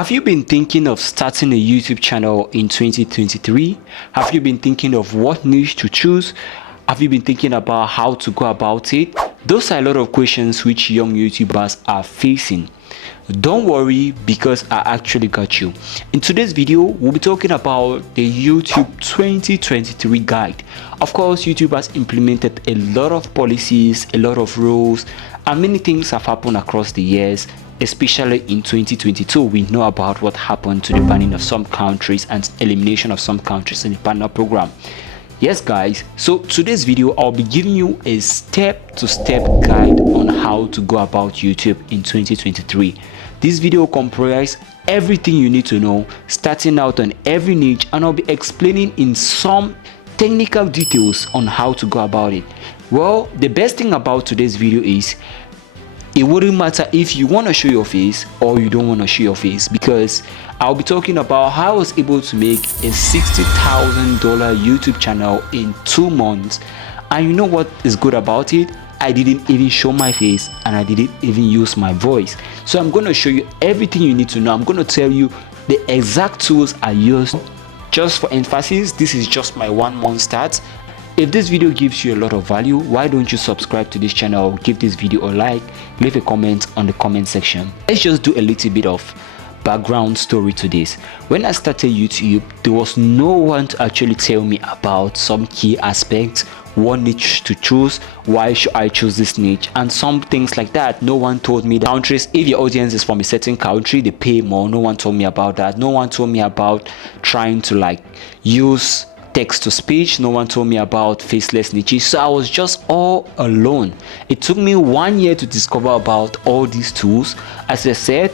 Have you been thinking of starting a YouTube channel in 2023? Have you been thinking of what niche to choose? Have you been thinking about how to go about it? Those are a lot of questions which young YouTubers are facing. Don't worry, because I actually got you. In today's video, we'll be talking about the YouTube 2023 guide. Of course, YouTube has implemented a lot of policies, a lot of rules, and many things have happened across the years. Especially in 2022, we know about what happened to the banning of some countries and elimination of some countries in the partner program. Yes guys, so today's video I'll be giving you a step-to-step guide on how to go about YouTube in 2023. This video comprises everything you need to know, starting out on every niche, and I'll be explaining in some technical details on how to go about it. Well, the best thing about today's video is it wouldn't matter if you want to show your face or you don't want to show your face, because I'll be talking about how I was able to make a $60,000 YouTube channel in 2 months. And you know what is good about it? I didn't even show my face and I didn't even use my voice. So I'm going to show you everything you need to know. I'm going to tell you the exact tools I used. Just for emphasis, this is just my 1 month start. If this video gives you a lot of value, why don't you subscribe to this channel, give this video a like, leave a comment on the comment section. Let's just do a little bit of background story to this. When I started YouTube, there was no one to actually tell me about some key aspects, what niche to choose, why should I choose this niche, and some things like that. No one told me that countries, if your audience is from a certain country, they pay more. No one told me about that. No one told me about trying to use text to speech. No one told me about faceless niches. So I was just all alone. It took me 1 year to discover about all these tools. As I said,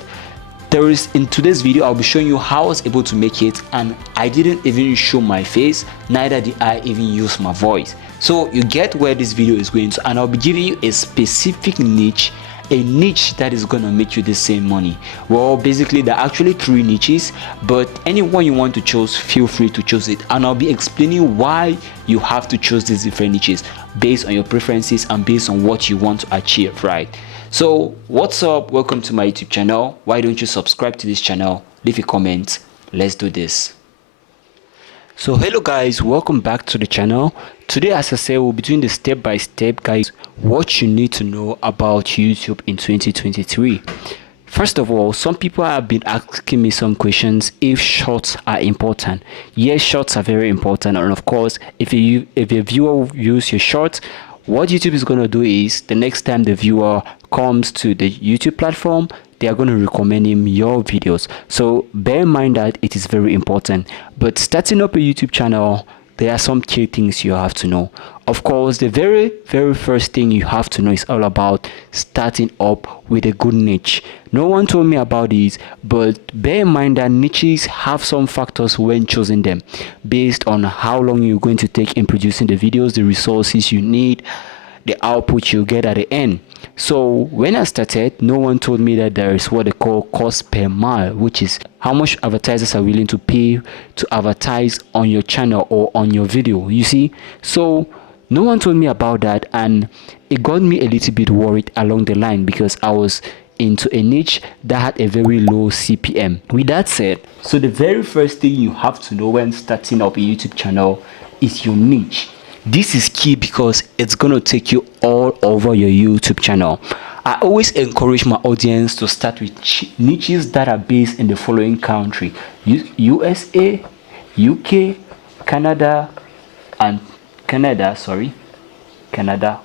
in today's video I'll be showing you how I was able to make it, and I didn't even show my face, neither did I even use my voice. So you get where this video is going to, and I'll be giving you a specific niche, a niche that is gonna make you the same money. Well, basically there are actually 3 niches, but anyone you want to choose, feel free to choose it, and I'll be explaining why you have to choose these different niches based on your preferences and based on what you want to achieve, right? So what's up? Welcome to my YouTube channel. Why don't you subscribe to this channel, leave a comment, let's do this. So hello guys, welcome back to the channel. Today, as I said, we'll be doing the step-by-step guys, what you need to know about YouTube in 2023. First of all, some people have been asking me some questions if shorts are important. Yes, shorts are very important, and of course, if a viewer views your shorts, what YouTube is going to do is the next time the viewer comes to the YouTube platform, they are going to recommend him your videos. So bear in mind that it is very important. But starting up a YouTube channel, there are some key things you have to know. Of course, the very first thing you have to know is all about starting up with a good niche. No one told me about this, but bear in mind that niches have some factors when choosing them, based on how long you're going to take in producing the videos, the resources you need, the output you get at the end. So when I started, no one told me that there is what they call cost per mile, which is how much advertisers are willing to pay to advertise on your channel or on your video, you see. So no one told me about that, and it got me a little bit worried along the line, because I was into a niche that had a very low CPM. With that said, so the very first thing you have to know when starting up a YouTube channel is your niche. This is key because it's going to take you all over your YouTube channel. I always encourage my audience to start with niches that are based in the following country: USA, UK, Canada,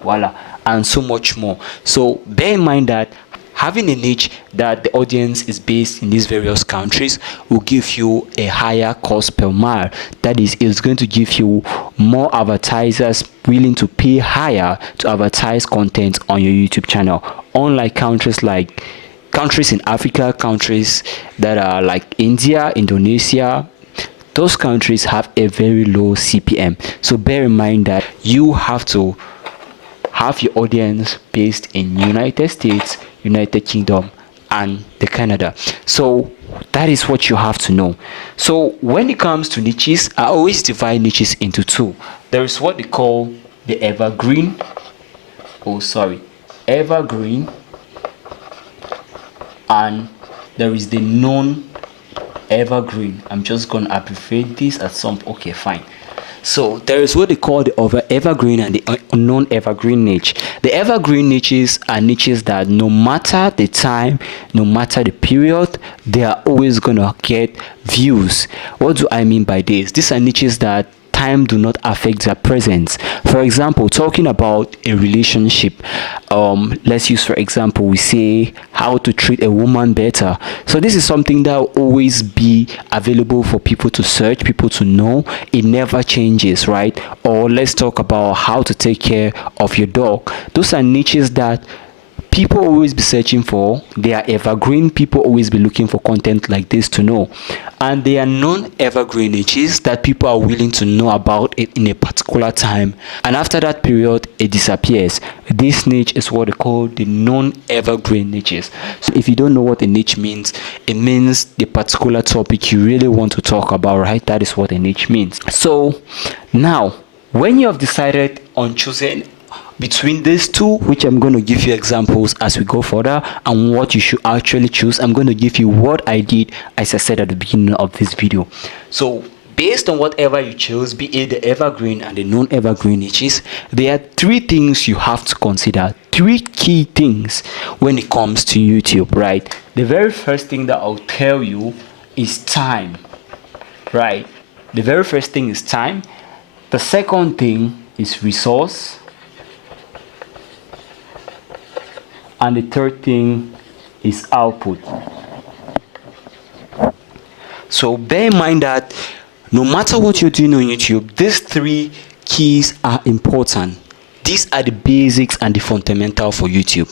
voila, and so much more. So bear in mind that having a niche that the audience is based in these various countries will give you a higher cost per mile. That is, it's going to give you more advertisers willing to pay higher to advertise content on your YouTube channel. Unlike countries in Africa, countries that are like India, Indonesia, those countries have a very low CPM. So bear in mind that you have to have your audience based in United States, United Kingdom, and the Canada. So that is what you have to know. So when it comes to niches, I always divide niches into 2. There is what they call the evergreen, and there is the evergreen. I'm just gonna abbreviate this at some. Okay, fine. So there is what they call the evergreen and the non-evergreen niche. The evergreen niches are niches that no matter the time, no matter the period, they are always gonna get views. What do I mean by this? These are niches that time do not affect their presence. For example, talking about a relationship, let's use for example, we say how to treat a woman better. So this is something that will always be available for people to search, people to know. It never changes, right? Or let's talk about how to take care of your dog. Those are niches that people always be searching for. They are evergreen. People always be looking for content like this to know. And they are non-evergreen niches that people are willing to know about it in a particular time, and after that period it disappears. This niche is what they call the non-evergreen niches. So if you don't know what a niche means, it means the particular topic you really want to talk about, right? That is what a niche means. So now, when you have decided on choosing between these two, which I'm going to give you examples as we go further, and what you should actually choose, I'm going to give you what I did, as I said at the beginning of this video. So based on whatever you chose, be it the evergreen and the non-evergreen niches, there are three things you have to consider, three key things when it comes to YouTube, right? The very first thing that I'll tell you is time, right? The very first thing is time. The second thing is resource. And the third thing is output. So bear in mind that no matter what you're doing on YouTube, these three keys are important. These are the basics and the fundamental for YouTube.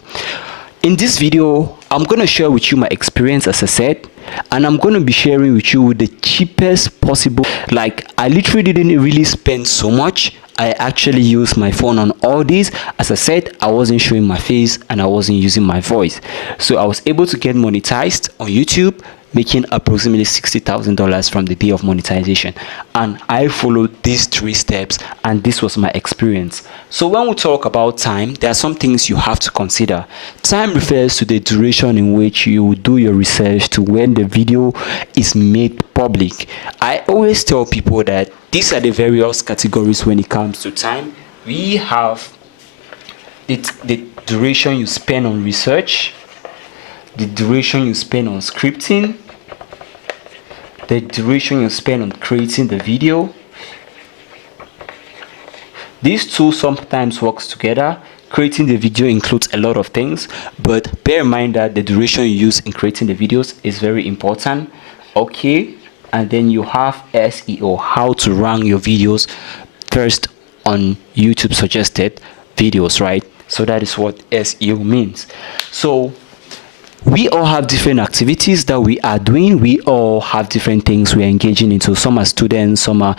In this video, I'm going to share with you my experience, as I said, and I'm going to be sharing with you the cheapest possible. Like, I literally didn't really spend so much. I actually used my phone on all these. As I said, I wasn't showing my face and I wasn't using my voice. So I was able to get monetized on YouTube, making approximately $60,000 from the day of monetization. And I followed these three steps, and this was my experience. So when we talk about time, there are some things you have to consider. Time refers to the duration in which you do your research to when the video is made public. I always tell people that these are the various categories when it comes to time. We have the duration you spend on research, the duration you spend on scripting, the duration you spend on creating the video. These two sometimes works together. Creating the video includes a lot of things, but bear in mind that the duration you use in creating the videos is very important. Okay, and then you have SEO, how to rank your videos first on YouTube suggested videos, right? So that is what SEO means. So we all have different activities that we are doing. We all have different things we're engaging into. Some are students, some are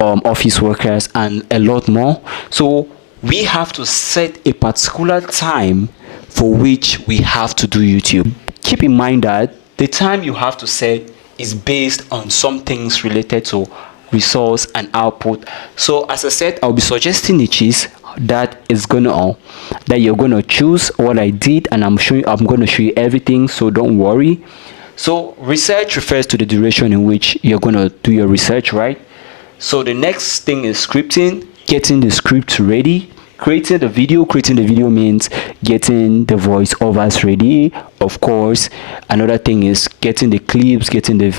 office workers, and a lot more. So we have to set a particular time for which we have to do YouTube. Keep in mind that the time you have to set is based on some things related to resource and output. So as I said, I'll be suggesting niches that you're gonna choose. What I did, and I'm gonna show you everything, so don't worry. So research refers to the duration in which you're gonna do your research, right? So the next thing is scripting, getting the script ready. Creating the video means getting the voiceovers ready. Of course, another thing is getting the clips, getting the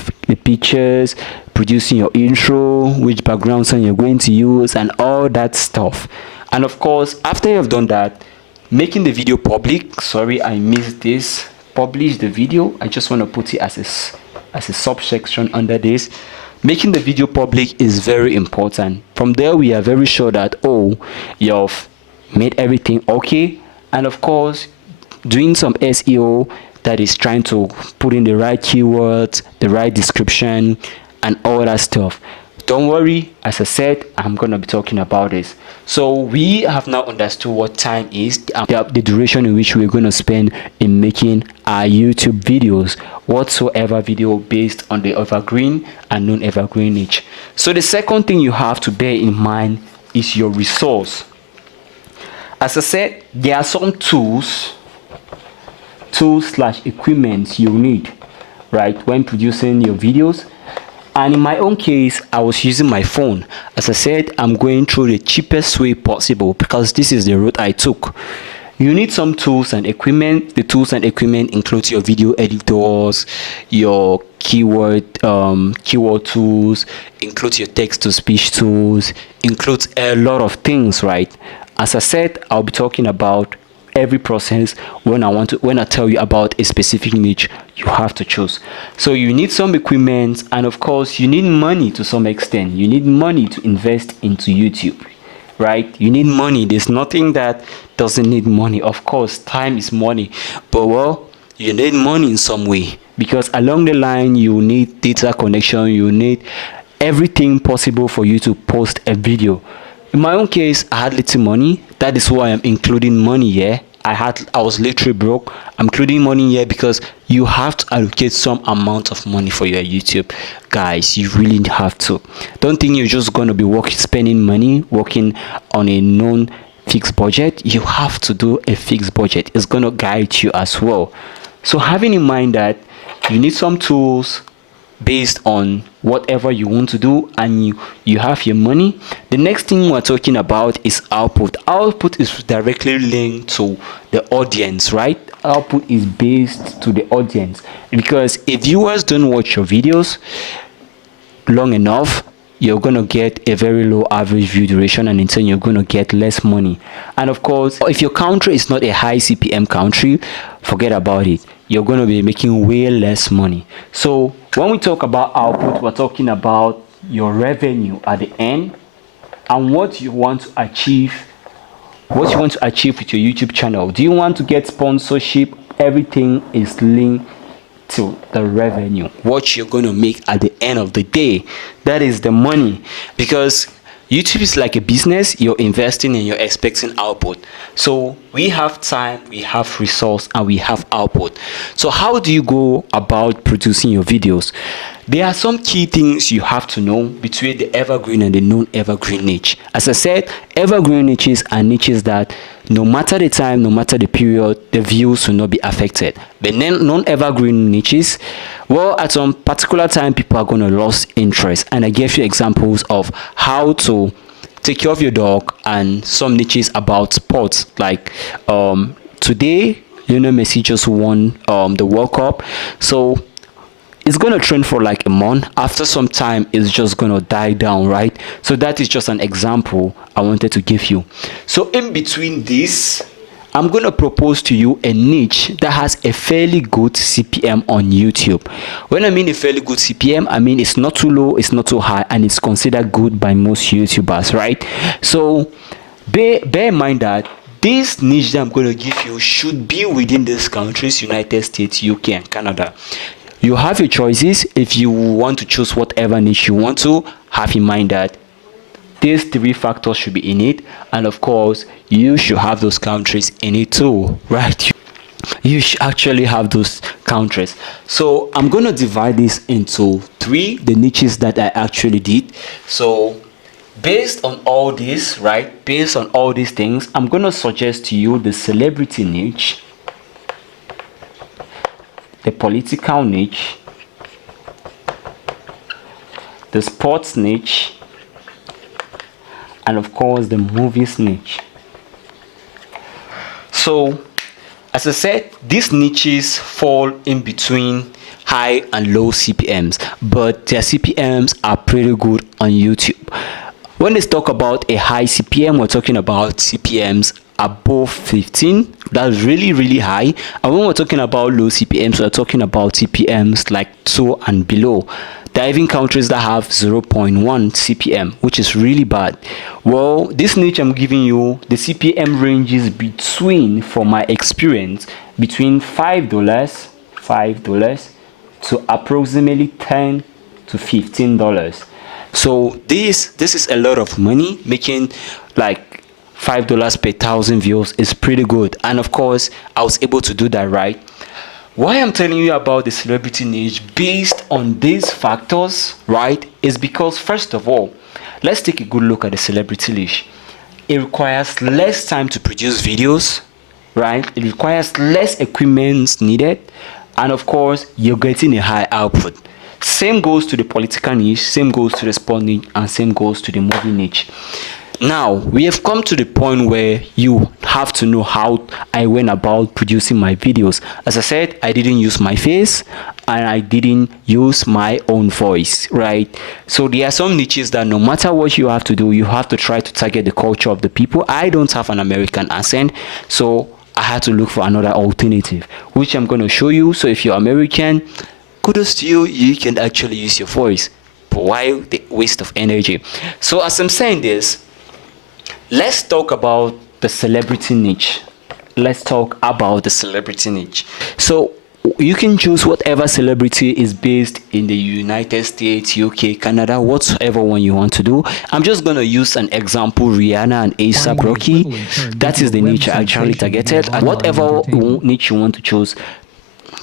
pictures, producing your intro, which background sound you're going to use, and all that stuff. And of course, after you've done that, making the video public. Sorry, I missed this. Publish the video. I just want to put it as a subsection under this. Making the video public is very important. From there, we are very sure that, oh, you've made everything okay. And of course, doing some SEO, that is trying to put in the right keywords, the right description, and all that stuff. Don't worry, as I said, I'm going to be talking about this. So we have now understood what time is, the duration in which we're going to spend in making our YouTube videos, whatsoever video based on the evergreen and non-evergreen niche. So the second thing you have to bear in mind is your resource. As I said, there are some tools/equipment you need. right, when producing your videos. And in my own case, I was using my phone. As I said, I'm going through the cheapest way possible because this is the route I took. You need some tools and equipment. The tools and equipment includes your video editors, your keyword tools, includes your text to speech tools, includes a lot of things, right? As I said, I'll be talking about every process when I tell you about a specific niche you have to choose. So you need some equipment, and of course you need money to some extent. You need money to invest into YouTube, right? You need money. There's nothing that doesn't need money. Of course, time is money, but well, you need money in some way, because along the line you need data connection, you need everything possible for you to post a video. In my own case, I had little money. That is why I'm including money here. I was literally broke. I'm including money here because you have to allocate some amount of money for your YouTube. Guys, you really have to. Don't think you're just gonna be spending money working on a non-fixed budget. You have to do a fixed budget. It's gonna guide you as well. So having in mind that you need some tools based on whatever you want to do, and you have your money. The next thing we're talking about is output. Output is directly linked to the audience, right? Output is based to the audience, because if viewers don't watch your videos long enough, you're gonna get a very low average view duration, and in turn you're gonna get less money. And of course, if your country is not a high CPM country, forget about it. You're gonna be making way less money. So when we talk about output, we're talking about your revenue at the end and what you want to achieve. What you want to achieve with your YouTube channel. Do you want to get sponsorship? Everything is linked to the revenue, what you're going to make at the end of the day. That is the money, because YouTube is like a business. You're investing and you're expecting output. So we have time, we have resource, and we have output. So how do you go about producing your videos? There are some key things you have to know between the evergreen and the non-evergreen niche. As I said, evergreen niches are niches that no matter the time, no matter the period, the views will not be affected. But non-evergreen niches, well, at some particular time, people are going to lose interest. And I gave you examples of how to take care of your dog, and some niches about sports. Like today, Lionel Messi just won the World Cup. So it's going to trend for like a month. After some time, it's just going to die down, right? So that is just an example I wanted to give you. So in between this, I'm going to propose to you a niche that has a fairly good CPM on YouTube. When I mean a fairly good CPM, I mean it's not too low, it's not too high, and it's considered good by most YouTubers, right? So bear in mind that this niche that I'm going to give you should be within these countries: United States, UK, and Canada. You have your choices. If you want to choose whatever niche you want to, have in mind that these three factors should be in it, and of course you should have those countries in it too, right? You should actually have those countries. So I'm going to divide this into three, the niches that I actually did. So based on all this, right, based on all these things, I'm going to suggest to you the celebrity niche, the political niche, the sports niche, and of course the movies niche. So as I said, these niches fall in between high and low CPMs, but their CPMs are pretty good on YouTube. When they talk about a high CPM, we're talking about CPMs above 15. That's really high. And when we're talking about low CPMs, we're talking about CPMs like 2 and below. There are even countries that have 0.1 CPM, which is really bad. Well, this niche I'm giving you, the CPM ranges between, from my experience, between $5 to approximately $10 to $15. So this is a lot of money. Making like $5 per 1,000 views is pretty good. And of course, I was able to do that, right? Why I'm telling you about the celebrity niche based on these factors, right, is because first of all, let's take a good look at the celebrity niche. It requires less time to produce videos, right? It requires less equipment needed. and of course you're getting a high output. Same goes to the political niche, same goes to the sport niche, and same goes to the movie niche. Now we have come to the point where you have to know how I went about producing my videos. As I said, I didn't use my face and I didn't use my own voice, right? So there are some niches that no matter what you have to do, you have to try to target the culture of the people. I don't have an American accent, so I had to look for another alternative, which I'm going to show you. So if you're American, kudos to you, you can actually use your voice. But why the waste of energy? So as I'm saying this, let's talk about the celebrity niche. Let's talk about the celebrity niche. So you can choose whatever celebrity is based in the United States, UK, Canada, whatever one you want to do. I'm just going to use an example, Rihanna and A$AP Rocky. That is the niche I actually targeted. And whatever niche you want to choose,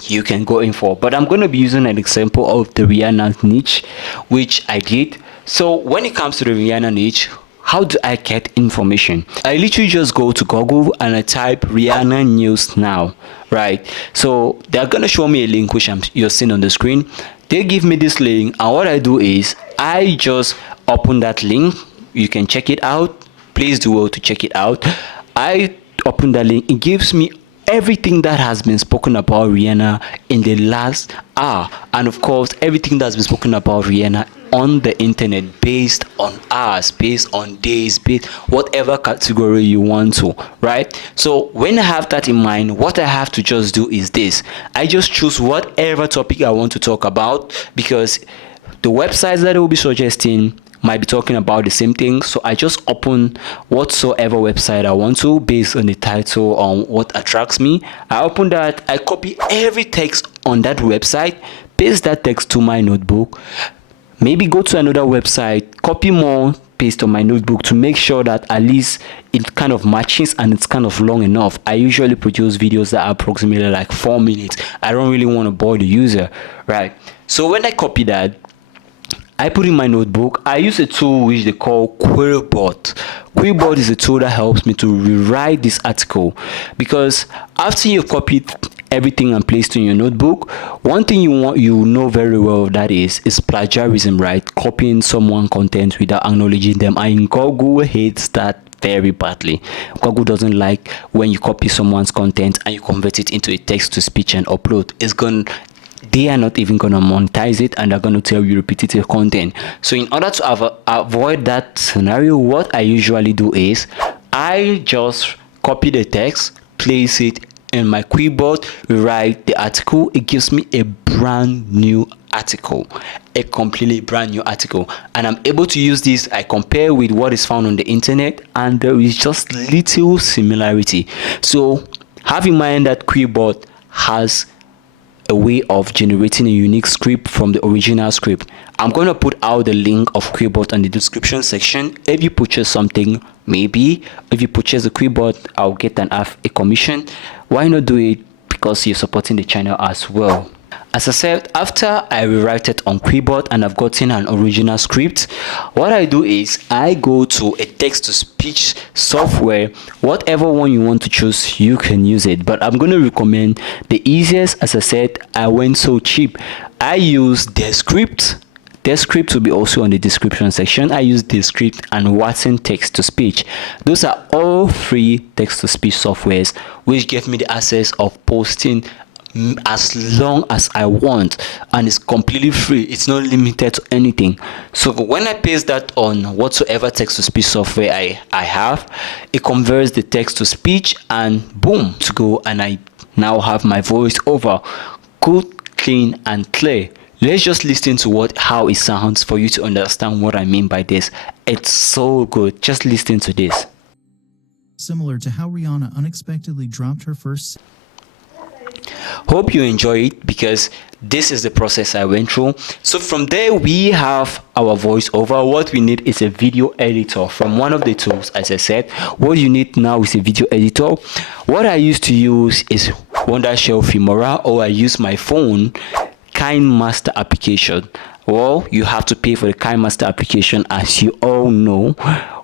you can go in for. But I'm going to be using an example of the Rihanna niche, which I did. So when it comes to the Rihanna niche, how do I get information? I literally just go to Google and I type Rihanna news now, right? So they're gonna show me a link which you're seeing on the screen. They give me this link, and what I do is I just open that link. You can check it out. Please do well to check it out. I open that link. It gives me everything that has been spoken about Rihanna in the last hour, and of course everything that's been spoken about Rihanna on the internet, based on hours, based on days, based whatever category you want to, right? So when I have that in mind, what I have to just do is this: I just choose whatever topic I want to talk about, because the websites that I will be suggesting might be talking about the same thing. So I just open whatsoever website I want to based on the title, on what attracts me. I open that, I copy every text on that website, paste that text to my notebook, maybe go to another website, copy more, paste on my notebook to make sure that at least it kind of matches and it's kind of long enough. I usually produce videos that are approximately like 4 minutes. I don't really want to bore the user, right? So when I copy that, I put in my notebook. I use a tool which they call Querybot. Querybot is a tool that helps me to rewrite this article, because after you've copied everything and placed in your notebook, one thing you know very well that is plagiarism, right? Copying someone's content without acknowledging them. And Google hates that very badly. Google doesn't like when you copy someone's content and you convert it into a text to speech and upload. They are not even going to monetize it, and they're going to tell you repetitive content. So in order to avoid that scenario, what I usually do is I just copy the text, place it in my Querybot, rewrite the article. It gives me a brand new article, a completely brand new article, and I'm able to use this. I compare with what is found on the internet, and there is just little similarity. So have in mind that Querybot has a way of generating a unique script from the original script. I'm going to put out the link of Querybot in the description section. If you purchase something, maybe if you purchase a Querybot, I'll get a commission. Why not do it? Because you're supporting the channel as well. As I said, after I rewrite it on Querybot and I've gotten an original script, what I do is I go to a text-to-speech software. Whatever one you want to choose, you can use it. But I'm going to recommend the easiest. As I said, I went so cheap. I use Descript. Descript will be also on the description section. I use Descript and Watson text-to-speech. Those are all free text-to-speech softwares which give me the access of posting as long as I want, and it's completely free. It's not limited to anything. So when I paste that on whatsoever text-to-speech software I have, it converts the text to speech, and boom, to go, and I now have my voice over, good, clean and clear. Let's just listen to how it sounds for you to understand what I mean by this. It's so good. Just listen to this. Similar to how Rihanna unexpectedly dropped her first. Hope you enjoy it, because this is the process I went through. So from there, we have our voiceover. What we need is a video editor from one of the tools. As I said, what you need now is a video editor. What I used to use is Wondershare Filmora, or I use my phone KineMaster application. Well, you have to pay for the KineMaster application, as you all know.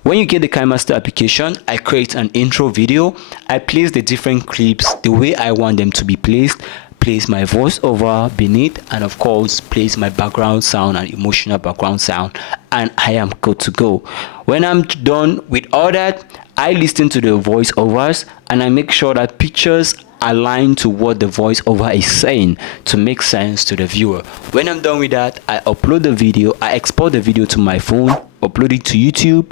When you get the KineMaster application, I create an intro video. I place the different clips the way I want them to be placed, place my voiceover beneath, and of course place my background sound and emotional background sound, and I am good to go. When I'm done with all that, I listen to the voiceovers and I make sure that pictures align to what the voiceover is saying to make sense to the viewer. When I'm done with that, I upload the video, I export the video to my phone, upload it to YouTube,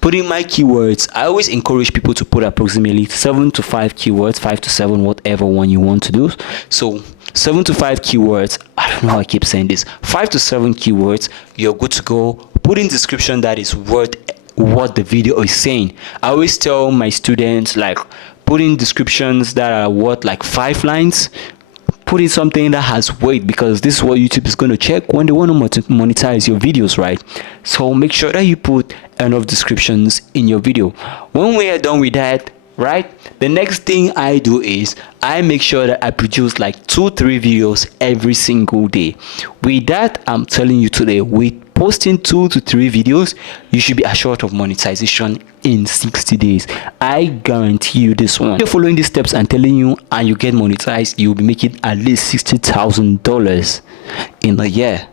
put in my keywords. I always encourage people to put approximately 7 to 5 keywords, 5 to 7, whatever one you want to do. So 7 to 5 keywords, I don't know why I keep saying this, 5 to 7 keywords, you're good to go. Put in description that is worth what the video is saying. I always tell my students, like, put in descriptions that are worth like 5 lines. Put in something that has weight, because this is what YouTube is going to check when they want to monetize your videos, right? So make sure that you put enough descriptions in your video. When we are done with that, right, the next thing I do is I make sure that I produce like 2-3 videos every single day. With that, I'm telling you today, with posting 2 to 3 videos, you should be assured of monetization in 60 days. I guarantee you this one. If you're following these steps and telling you and you get monetized, you'll be making at least $60,000 in a year.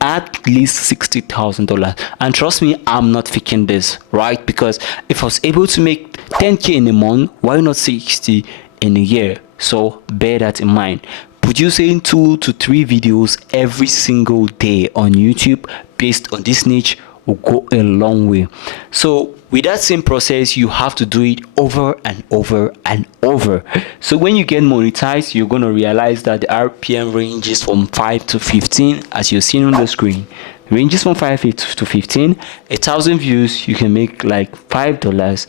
At least $60,000. And trust me, I'm not faking this, right? Because if I was able to make 10k in a month, why not 60 in a year? So bear that in mind. Producing 2 to 3 videos every single day on YouTube based on this niche will go a long way. So with that same process, you have to do it over and over and over. So when you get monetized, you're going to realize that the RPM ranges from 5 to 15, as you're seeing on the screen. Ranges from 5 to 15. 1,000 views, you can make like $5,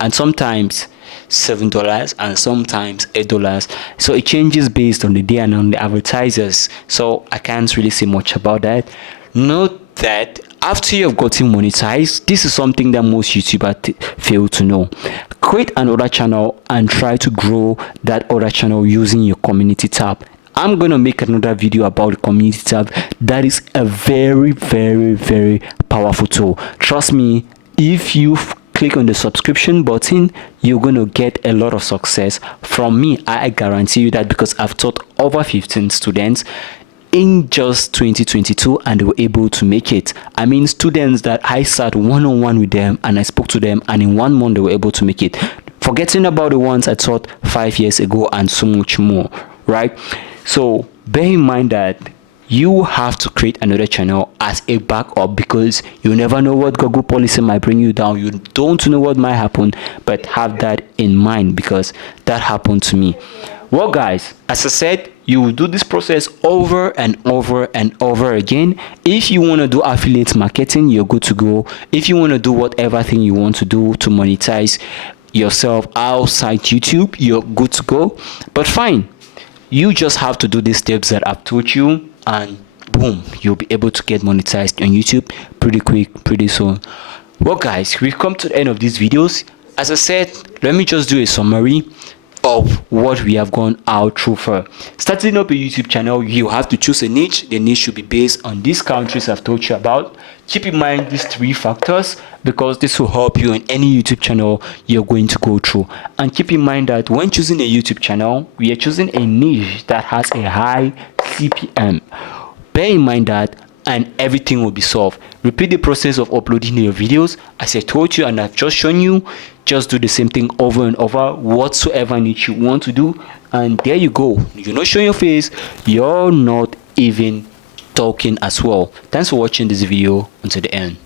and sometimes $7 and sometimes $8. So it changes based on the day and on the advertisers. So I can't really say much about that. Note that after you've gotten monetized, this is something that most YouTubers fail to know. Create another channel and try to grow that other channel using your community tab. I'm gonna make another video about the community tab. That is a very powerful tool. Trust me, if you click on the subscription button, you're gonna get a lot of success from me. I guarantee you that, because I've taught over 15 students in just 2022 and they were able to make it. I mean, students that I sat one-on-one with them and I spoke to them, and in 1 month they were able to make it, forgetting about the ones I taught 5 years ago and so much more, right? So bear in mind that you have to create another channel as a backup, because you never know what Google policy might bring you down. You don't know what might happen, but have that in mind, because that happened to me. Well guys, as I said, you will do this process over and over and over again. If you want to do affiliate marketing, you're good to go. If you want to do whatever thing you want to do to monetize yourself outside YouTube, you're good to go. But fine, you just have to do these steps that I've taught you, and boom, you'll be able to get monetized on YouTube pretty quick, pretty soon. Well guys, we've come to the end of these videos. As I said, let me just do a summary of what we have gone out through for. Starting up a YouTube channel, you have to choose a niche. The niche should be based on these countries I've told you about. Keep in mind these 3 factors, because this will help you in any YouTube channel you're going to go through. And keep in mind that when choosing a YouTube channel, we are choosing a niche that has a high CPM. Bear in mind that, and everything will be solved. Repeat the process of uploading your videos as I told you and I've just shown you. Just do the same thing over and over, whatsoever niche you want to do, and there you go. You're not showing your face, you're not even talking as well. Thanks for watching this video until the end.